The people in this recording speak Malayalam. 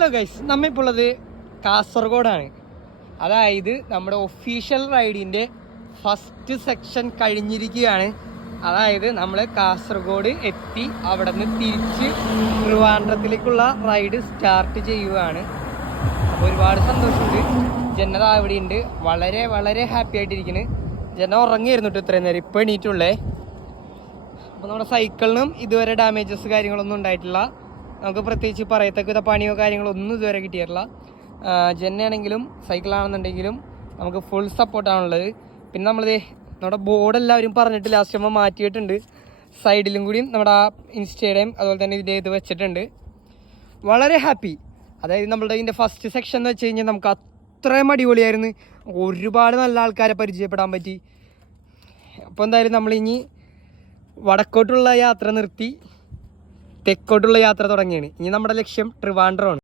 ഹലോ ഗൈസ്, നമ്മളിപ്പോൾ ഉള്ളത് കാസർഗോഡാണ്. അതായത് നമ്മുടെ ഒഫീഷ്യൽ റൈഡിൻ്റെ ഫസ്റ്റ് സെക്ഷൻ കഴിഞ്ഞിരിക്കുകയാണ്. അതായത് നമ്മൾ കാസർഗോഡ് എത്തി, അവിടെ നിന്ന് തിരിച്ച് ട്രിവാൻഡ്രത്തിലേക്കുള്ള റൈഡ് സ്റ്റാർട്ട് ചെയ്യുകയാണ്. അപ്പോൾ ഒരുപാട് സന്തോഷമുണ്ട്. ജന്നത അവിടെ ഉണ്ട്, വളരെ വളരെ ഹാപ്പി ആയിട്ടിരിക്കുന്നു. ജന ഉറങ്ങിയിരുന്നു ഇത്രയും നേരം, ഇപ്പോൾ എണീറ്റുള്ളേ. അപ്പോൾ നമ്മുടെ സൈക്കിളിനും ഇതുവരെ ഡാമേജസ് കാര്യങ്ങളൊന്നും ഉണ്ടായിട്ടില്ല. നമുക്ക് പ്രത്യേകിച്ച് പറയത്തക്ക പണിയോ കാര്യങ്ങളോ ഒന്നും ഇതുവരെ കിട്ടിയിട്ടില്ല. ജെന്നയാണെങ്കിലും സൈക്കിളാണെന്നുണ്ടെങ്കിലും നമുക്ക് ഫുൾ സപ്പോർട്ടാണുള്ളത്. പിന്നെ നമ്മുടെ ബോർഡ് എല്ലാവരും പറഞ്ഞിട്ട് ലാസ്റ്റ് നമ്മൾ മാറ്റിയിട്ടുണ്ട്. സൈഡിലും കൂടിയും നമ്മുടെ ആ ഇൻസ്റ്റയുടെയും അതുപോലെ തന്നെ ഇതിൻ്റെ ഇത് വെച്ചിട്ടുണ്ട്. വളരെ ഹാപ്പി. അതായത് നമ്മളുടെ ഇതിൻ്റെ ഫസ്റ്റ് സെക്ഷൻ എന്ന് വെച്ച് കഴിഞ്ഞാൽ നമുക്ക് അത്രയും അടിപൊളിയായിരുന്നു. ഒരുപാട് നല്ല ആൾക്കാരെ പരിചയപ്പെടാൻ പറ്റി. അപ്പോൾ എന്തായാലും നമ്മളിനി വടക്കോട്ടുള്ള യാത്ര നിർത്തി തെക്കോട്ടുള്ള യാത്ര തുടങ്ങിയാണ്. ഇനി നമ്മുടെ ലക്ഷ്യം ട്രിവാൻഡ്രമാണ്.